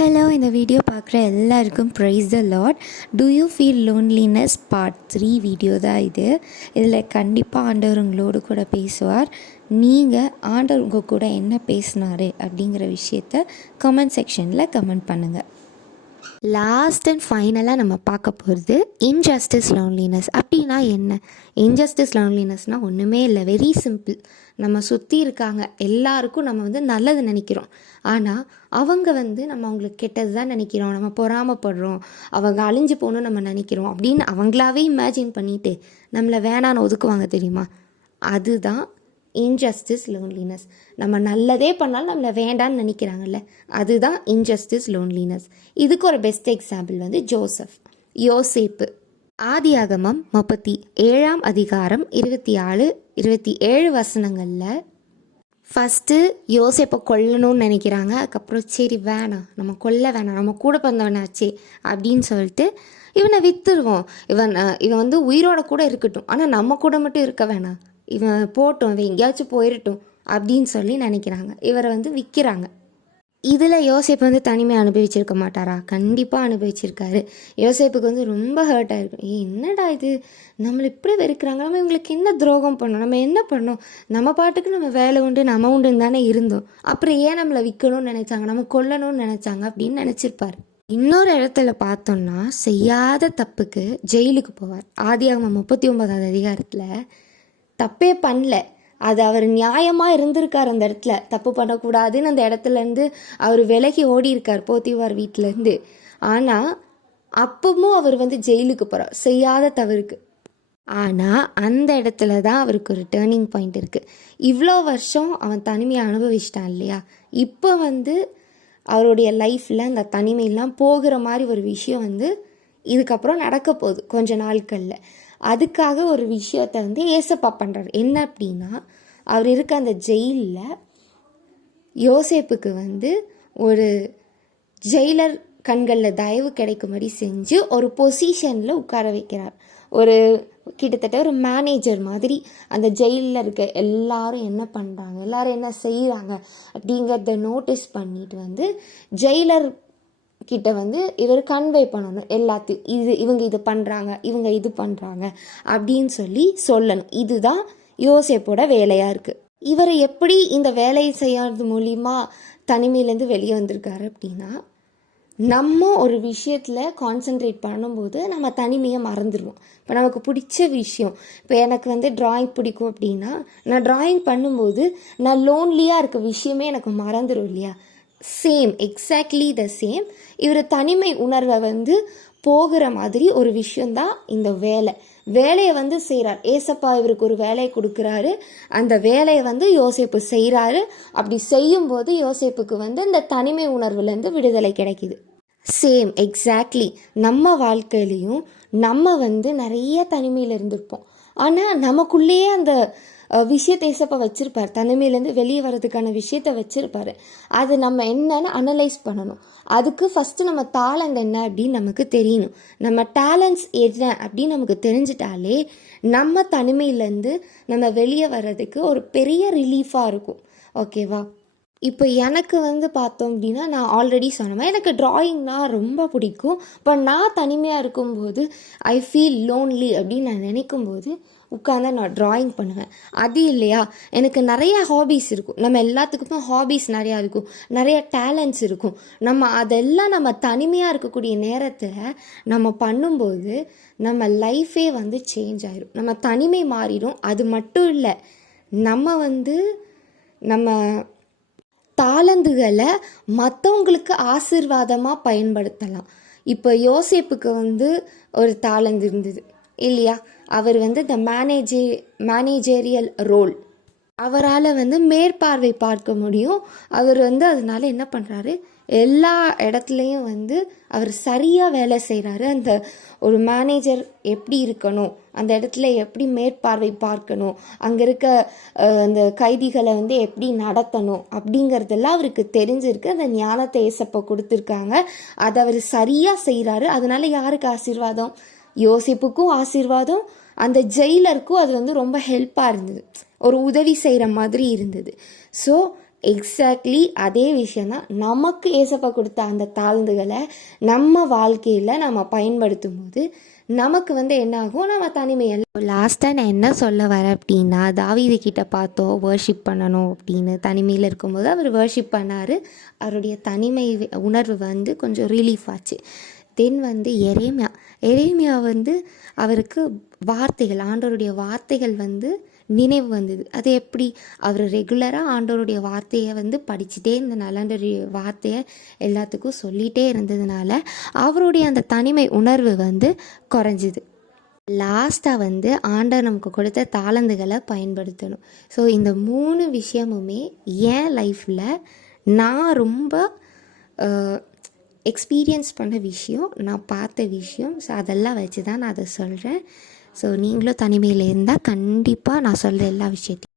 Hello, இந்த video பார்க்குற எல்லாருக்கும் praise the lord. Do you feel loneliness part 3 video தான் இது. இதில் கண்டிப்பாக ஆண்டவர் உங்களோடு கூட பேசுவார். நீங்கள் ஆண்டவர் உங்கள் கூட என்ன பேசினார் அப்படிங்கிற விஷயத்த கமெண்ட் செக்ஷனில் கமெண்ட் பண்ணுங்கள். லாஸ்ட் அண்ட் ஃபைனலாக நம்ம பார்க்க போகிறது இன்ஜஸ்டிஸ் லோன்லினஸ். அப்படின்னா என்ன? இன்ஜஸ்டிஸ் லோன்லினஸ்னால் ஒன்றுமே இல்லை, வெரி சிம்பிள். நம்ம சுற்றி இருக்காங்க எல்லாருக்கும் நம்ம நல்லது நினைக்கிறோம், ஆனால் அவங்க நம்ம அவங்களுக்கு கெட்டது தான் நினைக்கிறோம், நம்ம பொறாமப்படுறோம், அவங்க அழிஞ்சு போகணும்னு நம்ம நினைக்கிறோம் அப்படின்னு அவங்களாவே இமேஜின் பண்ணிவிட்டு நம்மளை வேணான்னு ஒதுக்குவாங்க தெரியுமா? அதுதான் இன்ஜஸ்டிஸ் லோன்லினஸ். நம்ம நல்லதே பண்ணாலும் நம்மளை வேண்டான்னு நினைக்கிறாங்கல்ல, அதுதான் இன்ஜஸ்டிஸ் லோன்லினஸ். இதுக்கு ஒரு பெஸ்ட் எக்ஸாம்பிள் யோசேப்பு. ஆதியாகமம் 37ஆம் அதிகாரம் 27 வசனங்களில் ஃபஸ்ட்டு யோசேப்பை கொல்லணும்னு நினைக்கிறாங்க. அதுக்கப்புறம் சரி வேணாம், நம்ம கொல்ல வேணாம், நம்ம கூட பிறந்தவனாச்சே அப்படின்னு சொல்லிட்டு இவனை விற்றுருவோம். இவன் உயிரோட கூட இருக்கட்டும், ஆனால் நம்ம கூட மட்டும் இருக்க வேணாம், இவன் போட்டோம், இவன் எங்கேயாச்சும் போயிடட்டும் அப்படின்னு சொல்லி நினைக்கிறாங்க. இவரை விற்கிறாங்க. இதில் யோசேப்பு தனிமை அனுபவிச்சிருக்க மாட்டாரா? கண்டிப்பாக அனுபவிச்சிருக்காரு. யோசேப்புக்கு ரொம்ப ஹர்ட் ஆகிருக்கும். என்னடா இது, நம்மளை இப்படி வெறுக்கிறாங்க, நம்ம இவங்களுக்கு என்ன துரோகம் பண்ணோம், நம்ம என்ன பண்ணோம், நம்ம பாட்டுக்கு நம்ம வேலை உண்டு நம்ம உண்டுன்னு தானே இருந்தோம், அப்புறம் ஏன் நம்மளை விற்கணும்னு நினச்சாங்க, நம்ம கொல்லணும்னு நினச்சாங்க அப்படின்னு நினச்சிருப்பார். இன்னொரு இடத்துல பார்த்தோம்னா செய்யாத தப்புக்கு ஜெயிலுக்கு போவார். ஆதியாகமம் 39ஆவது அதிகாரத்தில் தப்பே பண்ணல, அது அவர் நியாயமாக இருந்திருக்கார். அந்த இடத்துல தப்பு பண்ணக்கூடாதுன்னு அந்த இடத்துலேருந்து அவர் விலகி ஓடி இருக்கார் போத்திவார் வீட்டிலேருந்து. ஆனால் அப்பவும் அவர் ஜெயிலுக்கு போகிறார் செய்யாத தவறுக்கு. ஆனால் அந்த இடத்துல தான் அவருக்கு ஒரு டேர்னிங் பாயிண்ட் இருக்குது. இவ்வளோ வருஷம் அவன் தனிமையை அனுபவிச்சிட்டான் இல்லையா? இப்போ அவருடைய லைஃப்பில் அந்த தனிமையெல்லாம் போகிற மாதிரி ஒரு விஷயம் இதுக்கப்புறம் நடக்க போகுது கொஞ்ச நாட்களில். அதுக்காக ஒரு விஷயத்தை ஏசப்பா பண்ணுறாரு. என்ன அப்படின்னா, அவர் இருக்க அந்த ஜெயிலில் யோசேப்புக்கு ஒரு ஜெயிலர் கண்களில் தயவு கிடைக்கும்படி செஞ்சு ஒரு பொசிஷனில் உட்கார வைக்கிறார். ஒரு கிட்டத்தட்ட ஒரு மேனேஜர் மாதிரி அந்த ஜெயிலில் இருக்க எல்லாரும் என்ன பண்ணுறாங்க, எல்லாரும் என்ன செய்கிறாங்க அப்படிங்கிறத நோட்டீஸ் பண்ணிட்டு ஜெயிலர் கிட்ட இவர் கன்வே பண்ணணும் எல்லாத்தையும். இவங்க இது பண்ணுறாங்க, இவங்க இது பண்ணுறாங்க அப்படின்னு சொல்லணும். இதுதான் யோசேப்போட வேலையாக இருக்குது. இவர் எப்படி இந்த வேலையை செய்யறது மூலிமா தனிமையிலேருந்து வெளியே வந்திருக்காரு அப்படின்னா, நம்ம ஒரு விஷயத்தில் கான்சென்ட்ரேட் பண்ணும்போது நம்ம தனிமையை மறந்துடுவோம். இப்போ நமக்கு பிடிச்ச விஷயம், இப்போ எனக்கு ட்ராயிங் பிடிக்கும் அப்படின்னா, நான் ட்ராயிங் பண்ணும்போது நான் லோன்லியாக இருக்க விஷயமே எனக்கு மறந்துடும் இல்லையா? Same, exactly the same. இவர் தனிமை உணர்வை போகிற மாதிரி ஒரு விஷயந்தான் இந்த வேலையை செய்கிறார். ஏசப்பா இவருக்கு ஒரு வேலையை கொடுக்குறாரு, அந்த வேலையை யோசேப்பு செய்கிறாரு. அப்படி செய்யும்போது யோசேப்புக்கு இந்த தனிமை உணர்வுலேருந்து விடுதலை கிடைக்கிது. Same, exactly. நம்ம வாழ்க்கையிலையும் நம்ம நிறைய தனிமையில் இருந்திருப்போம், ஆனால் நமக்குள்ளேயே அந்த விஷயத்தை ஏசப்பா வச்சுருப்பார், தனிமையிலேருந்து வெளியே வர்றதுக்கான விஷயத்தை வச்சுருப்பார். அது நம்ம என்னன்னு அனலைஸ் பண்ணணும். அதுக்கு ஃபஸ்ட்டு நம்ம டேலண்ட் என்ன அப்படின்னு நமக்கு தெரியணும். நம்ம டேலண்ட்ஸ் என்ன அப்படின்னு நமக்கு தெரிஞ்சிட்டாலே நம்ம தனிமையிலேருந்து நம்ம வெளியே வர்றதுக்கு ஒரு பெரிய ரிலீஃபாக இருக்கும். ஓகேவா? இப்போ எனக்கு பார்த்தோம் அப்படின்னா, நான் ஆல்ரெடி சொன்னேன், எனக்கு ட்ராயிங்னா ரொம்ப பிடிக்கும். இப்போ நான் தனிமையாக இருக்கும்போது ஐ ஃபீல் லோன்லி அப்படின்னு நான் நினைக்கும்போது உட்காந்து நான் ட்ராயிங் பண்ணுவேன். அது இல்லையா, எனக்கு நிறைய ஹாபீஸ் இருக்கும். நம்ம எல்லாத்துக்குமே ஹாபீஸ் நிறையா இருக்கும், நிறைய டேலண்ட்ஸ் இருக்கும். அதெல்லாம் நம்ம தனிமையாக இருக்கக்கூடிய நேரத்தில் நம்ம பண்ணும்போது நம்ம லைஃபே சேஞ்ச் ஆகிடும், நம்ம தனிமை மாறிடும். அது மட்டும் இல்லை, நம்ம தாளந்துகளை மற்றவங்களுக்கு ஆசீர்வாதமாக பயன்படுத்தலாம். இப்போ யோசேப்புக்கு ஒரு தாளந்து இருந்தது இல்லையா? அவர் இந்த மேனேஜரியல் ரோல், அவரால் மேற்பார்வை பார்க்க முடியும். அவர் அதனால என்ன பண்ணுறாரு, எல்லா இடத்துலையும் அவர் சரியாக வேலை செய்கிறாரு. அந்த ஒரு மேனேஜர் எப்படி இருக்கணும், அந்த இடத்துல எப்படி மேற்பார்வை பார்க்கணும், அங்கே இருக்க அந்த கைதிகளை எப்படி நடத்தணும் அப்படிங்கிறதெல்லாம் அவருக்கு தெரிஞ்சிருக்கு. அந்த ஞானத்தை ஏசப்பா கொடுத்துருக்காங்க, அதை அவர் சரியாக செய்கிறாரு. அதனால யாருக்கு ஆசீர்வாதம்? யோசிப்புக்கும் ஆசீர்வாதம், அந்த ஜெயிலருக்கும் அது ரொம்ப ஹெல்ப்பாக இருந்தது, ஒரு உதவி செய்கிற மாதிரி இருந்தது. ஸோ எக்ஸாக்ட்லி அதே விஷயந்தான். நமக்கு ஏசப்பா கொடுத்த அந்த தாழ்ந்துகளை நம்ம வாழ்க்கையில் நம்ம பயன்படுத்தும் போது நமக்கு என்ன ஆகும், நம்ம தனிமையில். லாஸ்ட்டாக நான் என்ன சொல்ல வரேன் அப்படின்னா, தாவீது கிட்ட பார்த்தோம் வர்ஷிப் பண்ணணும் அப்படின்னு. தனிமையில் இருக்கும்போது அவர் வர்ஷிப் பண்ணார். அவருடைய தனிமை உணர்வு கொஞ்சம் ரிலீஃப் ஆச்சு. தென் எரேமியா அவருக்கு வார்த்தைகள், ஆண்டவருடைய வார்த்தைகள் நினைவு வந்தது. அது எப்படி, அவர் ரெகுலராக ஆண்டவருடைய வார்த்தையை படிச்சுட்டே இருந்தனால, அந்த வார்த்தையை எல்லாத்துக்கும் சொல்லிகிட்டே இருந்ததுனால அவருடைய அந்த தனிமை உணர்வு குறைஞ்சிது. லாஸ்ட்டாக ஆண்டவர் நமக்கு கொடுத்த தாளந்துகளை பயன்படுத்தணும். ஸோ இந்த 3 விஷயமுமே என் லைஃப்பில் நான் ரொம்ப எக்ஸ்பீரியன்ஸ் பண்ண விஷயம், நான் பார்த்த விஷயம். ஸோ அதெல்லாம் வச்சு தான் நான் அதை சொல்கிறேன். ஸோ நீங்களும் தனிமையில் இருந்தால் கண்டிப்பாக நான் சொல்கிற எல்லா விஷயத்தையும்